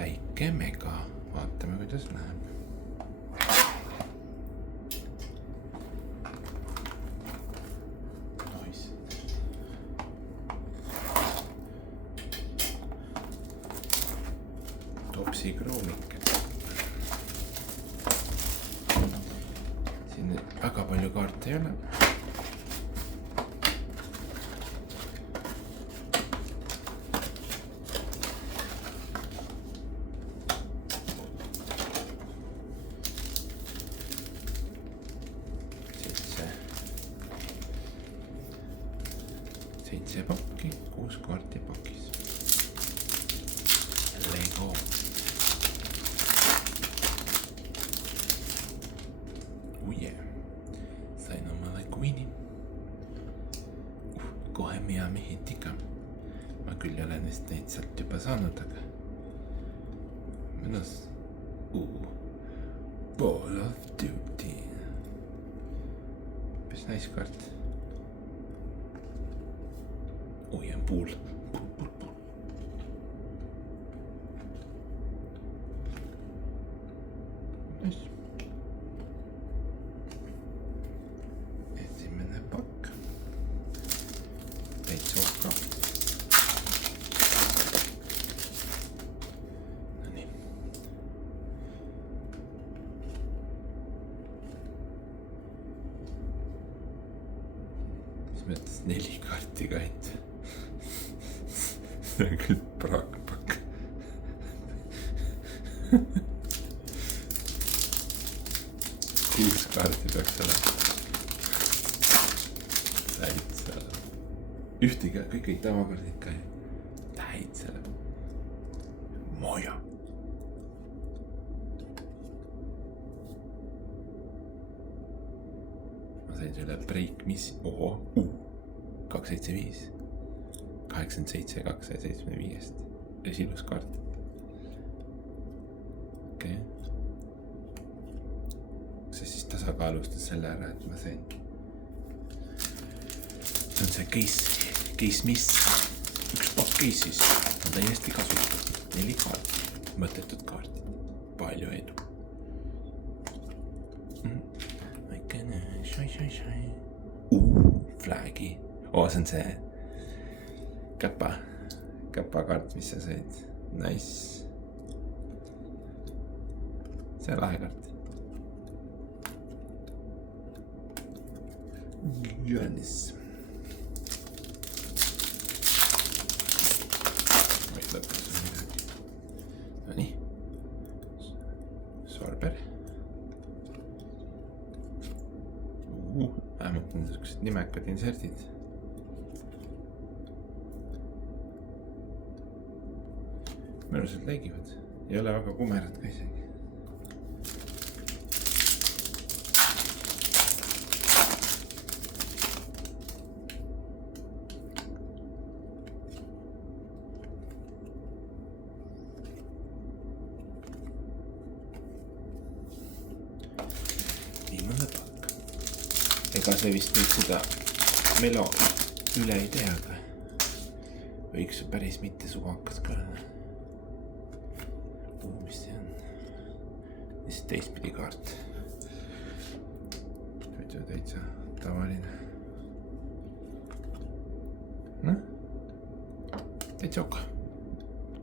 väike mega, vaatame, kuidas läheb. Topsi kroomik. Siin väga palju kaarte ei ole. Seitse pakki, 6 kaarti pakis. Lego. Sain omale Queeni. Kohe Miami Heatiga. Ma küll ei ole neid sealt juba saanud, aga mõnus. Ball of Duty. Päris nice kaart. On pool. Nice. Esimene pakk. Täitsa okka. No nii. Mis mõttes 4 kaarti ka ette? See on küll praakpakk. Kuus kaarti peaks olema. Täitsa. Ühtiga, kõik ei tavakaardid ka. Täitsa. Moja. Ma sain selle break mis. Oho. 275. 87, 275. Esiluskaart. Okei. See siis tasakaalustas selle ära, et ma sain. See on see case miss. Üks pakk case'is on täiesti kasutatud. 4 kaarti. Mõttetud kaarti. Palju edu. Väikene šai. Flagi. See on see käpakaart, mis sa said. Nice. See on lahe kaart. Giannis. Ma ei lõpus on midagi. No nii. Sorber. Vähemalt on sellised nimekad inserdid. Mõnusad läigivad. Ei ole väga kumerad ka isegi. Viimane pakk. Ega see vist nüüd seda melo üle ei tea, aga võiks päris mitte suvakas ka olla. Mis see on? Mis teistpidi kaart? Täitsa tavaline. Noh? Täitsa okka.